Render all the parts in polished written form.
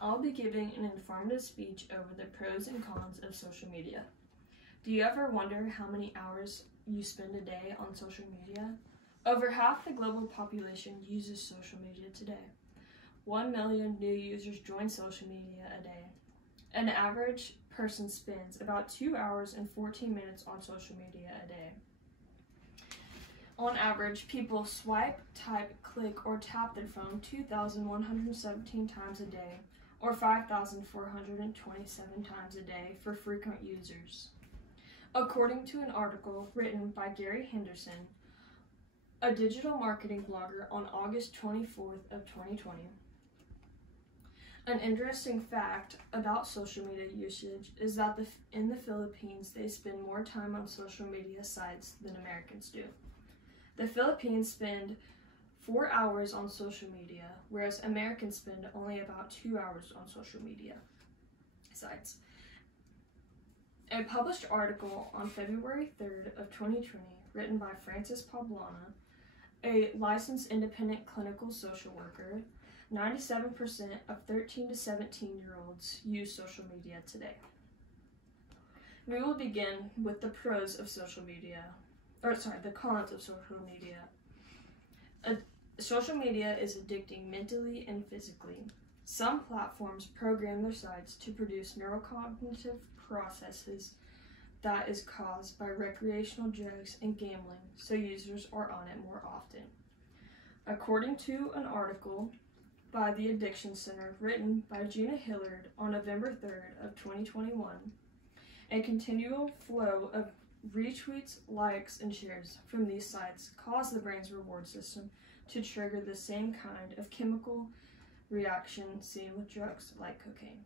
I'll be giving an informative speech over the pros and cons of social media. Do you ever wonder how many hours you spend a day on social media? Over half the global population uses social media today. 1 million new users join social media a day. An average person spends about 2 hours and 14 minutes on social media a day. On average, people swipe, type, click, or tap their phone 2,117 times a day, or 5,427 times a day for frequent users. According to an article written by Gary Henderson, a digital marketing blogger, on August 24th of 2020. An interesting fact about social media usage is that in the Philippines, they spend more time on social media sites than Americans do. The Philippines spend 4 hours on social media, whereas Americans spend only about 2 hours on social media sites. A published article on February 3rd of 2020, written by Frances Poblana, a licensed independent clinical social worker, 97% of 13 to 17-year-olds use social media today. We will begin with the pros of social media, the cons of social media. Social media is addicting mentally and physically. Some platforms program their sites to produce neurocognitive processes that is caused by recreational drugs and gambling, so users are on it more often. According to an article by the Addiction Center written by Gina Hillard on November 3rd of 2021, a continual flow of retweets, likes, and shares from these sites cause the brain's reward system to trigger the same kind of chemical reaction seen with drugs like cocaine.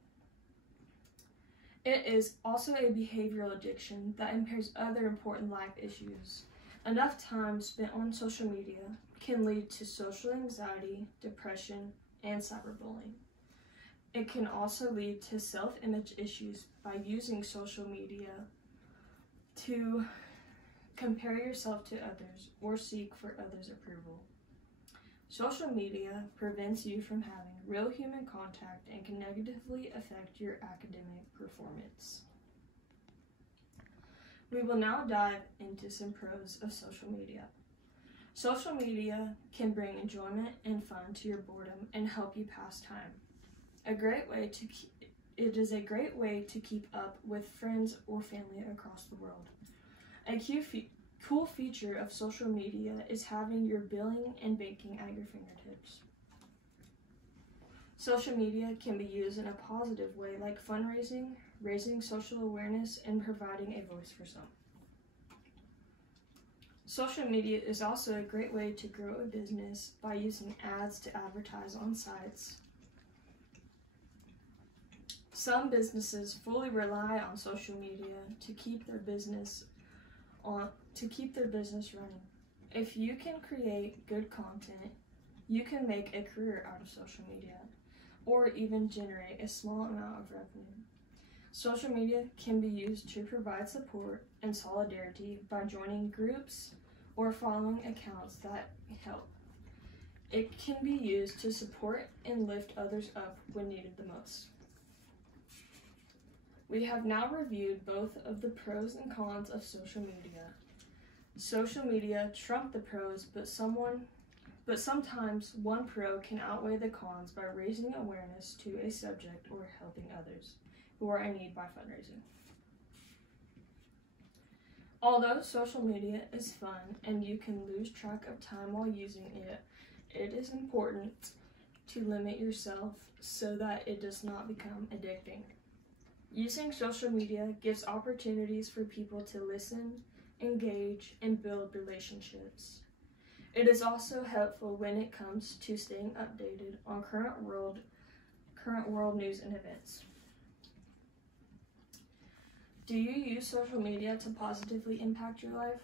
It is also a behavioral addiction that impairs other important life issues. Enough time spent on social media can lead to social anxiety, depression, and cyberbullying. It can also lead to self-image issues by using social media to compare yourself to others or seek for others' approval. Social media prevents you from having real human contact and can negatively affect your academic performance. We will now dive into some pros of social media. Social media can bring enjoyment and fun to your boredom and help you pass time. It is a great way to keep up with friends or family across the world. A cool feature of social media is having your billing and banking at your fingertips. Social media can be used in a positive way, like fundraising, raising social awareness, and providing a voice for some. Social media is also a great way to grow a business by using ads to advertise on sites. Some businesses fully rely on social media to keep their business running. If you can create good content, you can make a career out of social media, or even generate a small amount of revenue. Social media can be used to provide support and solidarity by joining groups or following accounts that help. It can be used to support and lift others up when needed the most. We have now reviewed both of the pros and cons of social media. Social media trump the pros, but sometimes one pro can outweigh the cons by raising awareness to a subject or helping others who are in need by fundraising. Although social media is fun and you can lose track of time while using it, it is important to limit yourself so that it does not become addicting. Using social media gives opportunities for people to listen, engage, and build relationships. It is also helpful when it comes to staying updated on current world news and events. Do you use social media to positively impact your life?